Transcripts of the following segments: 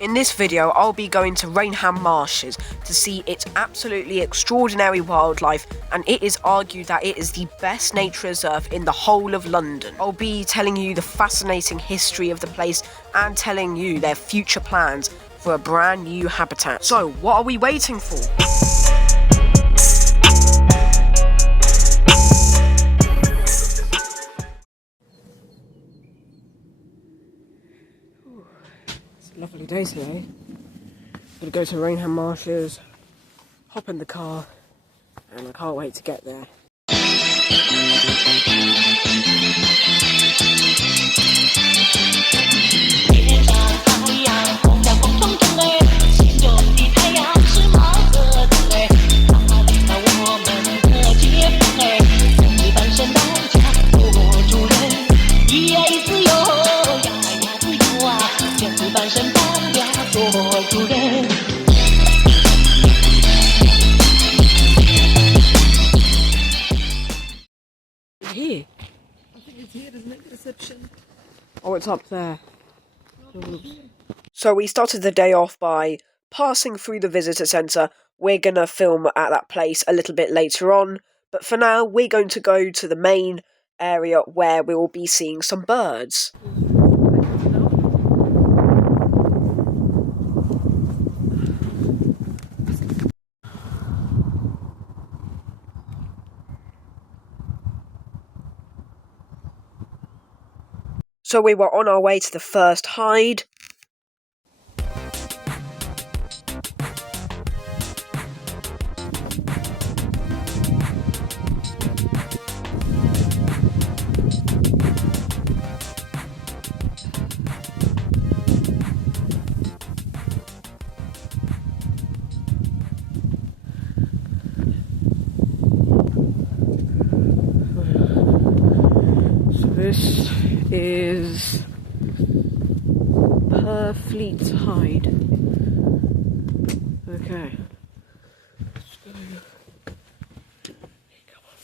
In this video, I'll be going to Rainham Marshes to see its absolutely extraordinary wildlife, and it is argued that it is the best nature reserve in the whole of London. I'll be telling you the fascinating history of the place and telling you their future plans for a brand new habitat. So, what are we waiting for? It's a lovely day today. Gonna go to Rainham Marshes, hop in the car, and I can't wait to get there. Here. I think it's here, isn't it? Reception. Oh, it's up there. So we started the day off by passing through the visitor centre. We're going to film at that place a little bit later on. But for now, we're going to go to the main area where we will be seeing some birds. So we were on our way to the first hide. So this is Fleet Hide. Okay. Let's go. Come on.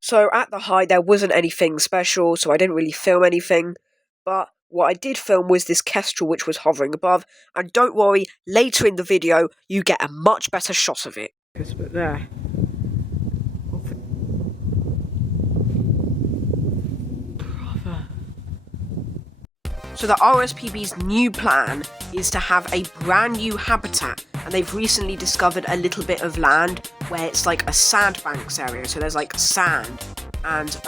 So at the hide there wasn't anything special, so I didn't really film anything, but what I did film was this kestrel which was hovering above, and don't worry, later in the video you get a much better shot of it. Yes, but there. Brother. So the RSPB's new plan is to have a brand new habitat, and they've recently discovered a little bit of land where it's like a sandbanks area, so there's like sand, and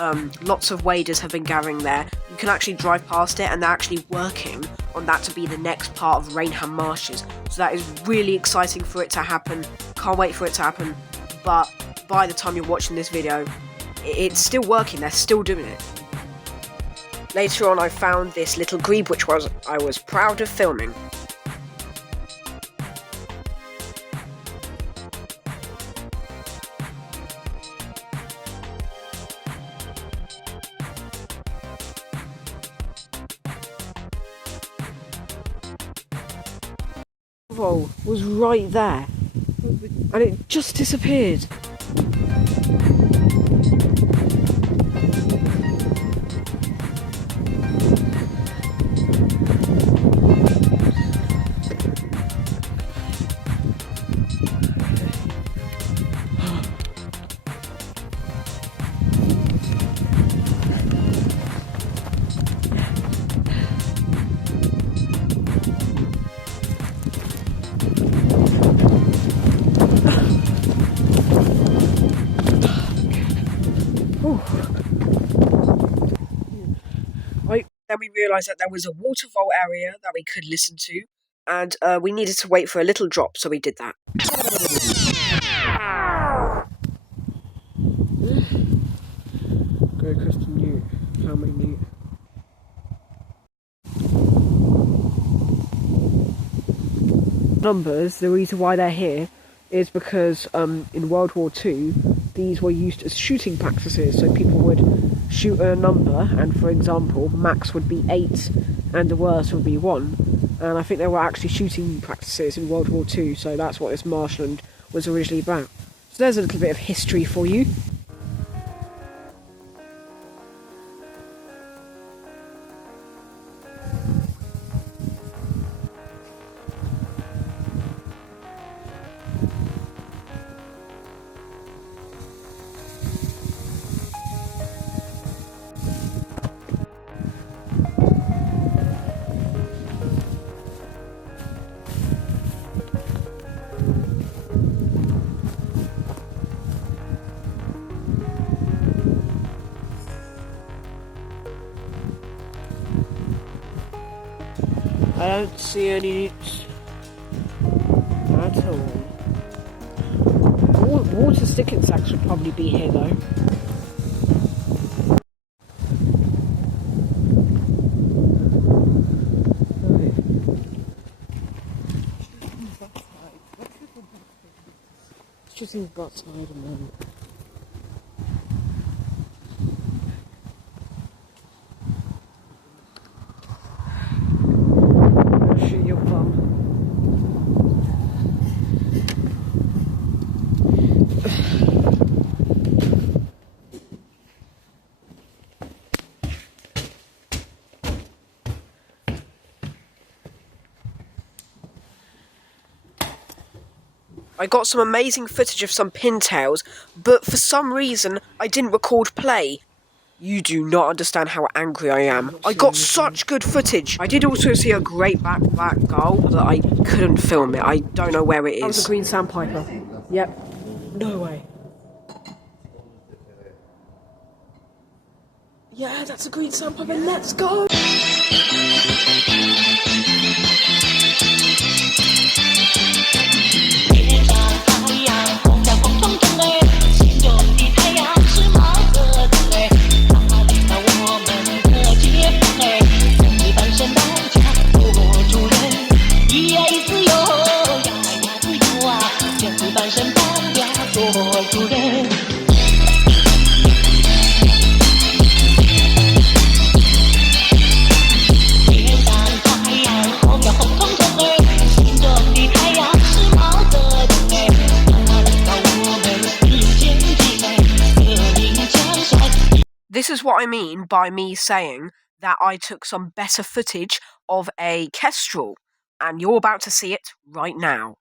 lots of waders have been gathering there. You can actually drive past it, and they're actually working on that to be the next part of Rainham Marshes, so that is really exciting for it to happen. Can't wait for it to happen, but by the time you're watching this video, it's still working, they're still doing it. Later on I found this little grebe which I was proud of filming. Was right there, and it just disappeared. Then we realised that there was a waterfall area that we could listen to, and we needed to wait for a little drop, so we did that. Go Kristen Newt, family Newt. Numbers, the reason why they're here is because in World War II, these were used as shooting practices, so people would shoot a number, and for example, max would be 8 and the worst would be 1. And I think there were actually shooting practices in World War II, so that's what this marshland was originally about. So there's a little bit of history for you. I don't see any newts at all. Water sticking sacks would probably be here though. It's just in the outside and then. Shoot your bum. I got some amazing footage of some pintails, but for some reason I didn't record play. You do not understand how angry I am. I got such good footage. I did also see a great black gull, but I couldn't film it. I don't know where it is. That was a green sandpiper. Yep. No way. Yeah, that's a green sandpiper. Let's go! This is what I mean by me saying that I took some better footage of a kestrel, and you're about to see it right now.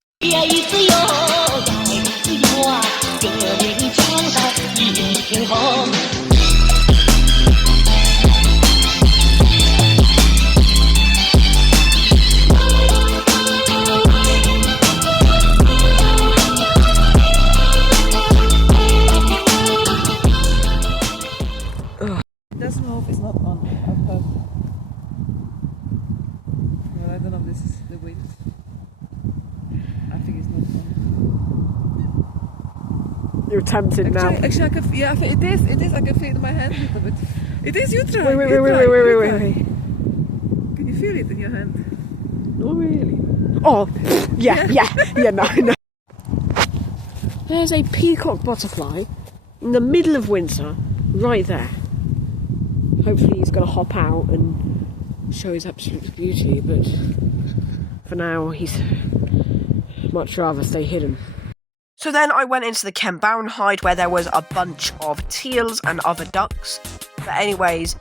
Doesn't know if it's not on. Well, I don't know if this is the wind. I think it's not on. You're tempted now. Actually, I can. Yeah, it is. It is. I can feel it in my hand a little bit. It is. You try. Wait. Can you feel it in your hand? Not really. Oh, yeah. No. There's a peacock butterfly in the middle of winter, right there. Hopefully he's going to hop out and show his absolute beauty, but for now he's much rather stay hidden. So then I went into the Kembownhide where there was a bunch of teals and other ducks. But anyways,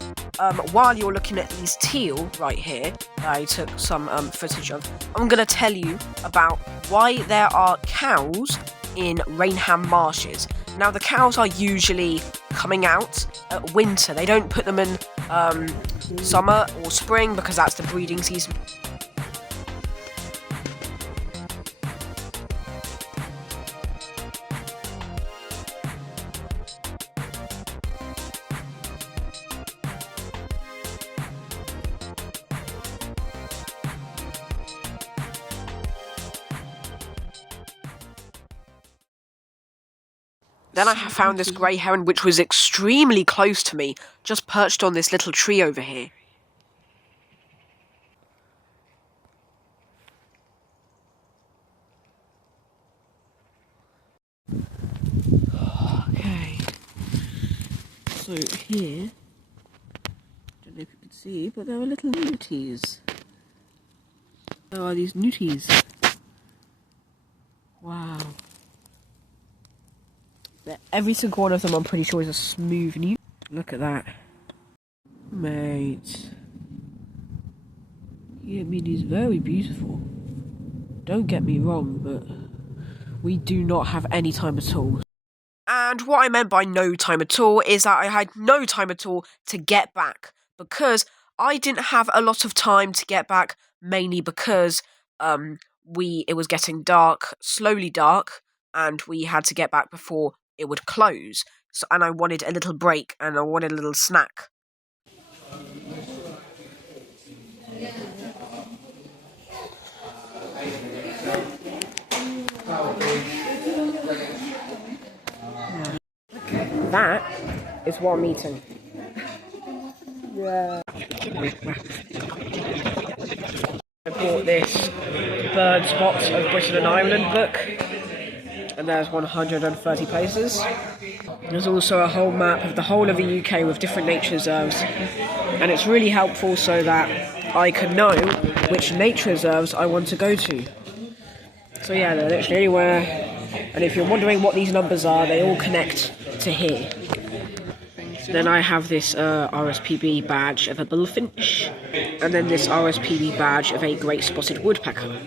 while you're looking at these teal right here, I took some footage of, I'm going to tell you about why there are cows in Rainham Marshes. Now the cows are usually coming out at winter. They don't put them in summer or spring because that's the breeding season. Then I found this grey heron, which was extremely close to me, just perched on this little tree over here. Okay. So here, don't know if you can see, but there are little newties. There are these newties. Wow. Every single one of them, I'm pretty sure, is a smooth newt. Look at that. Mate. Yeah, I mean, he's very beautiful. Don't get me wrong, but we do not have any time at all. And what I meant by no time at all is that I had no time at all to get back, because I didn't have a lot of time to get back, mainly because it was getting dark, slowly dark, and we had to get back before it would close. So, and I wanted a little break, and I wanted a little snack. That is what I'm eating. Yeah. I bought this Bird Spots of Britain and Ireland book, and there's 130 places. There's also a whole map of the whole of the UK with different nature reserves, and it's really helpful so that I can know which nature reserves I want to go to. So yeah, they're literally anywhere, and if you're wondering what these numbers are, they all connect to here. Then I have this RSPB badge of a bullfinch, and then this RSPB badge of a great spotted woodpecker.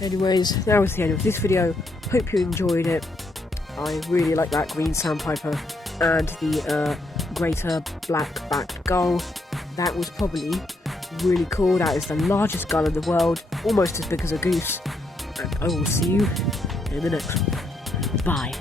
Anyways, that was the end of this video. Hope you enjoyed it. I really like that green sandpiper and the greater black-backed gull. That was probably really cool. That is the largest gull in the world, almost as big as a goose. And I will see you in the next one. Bye.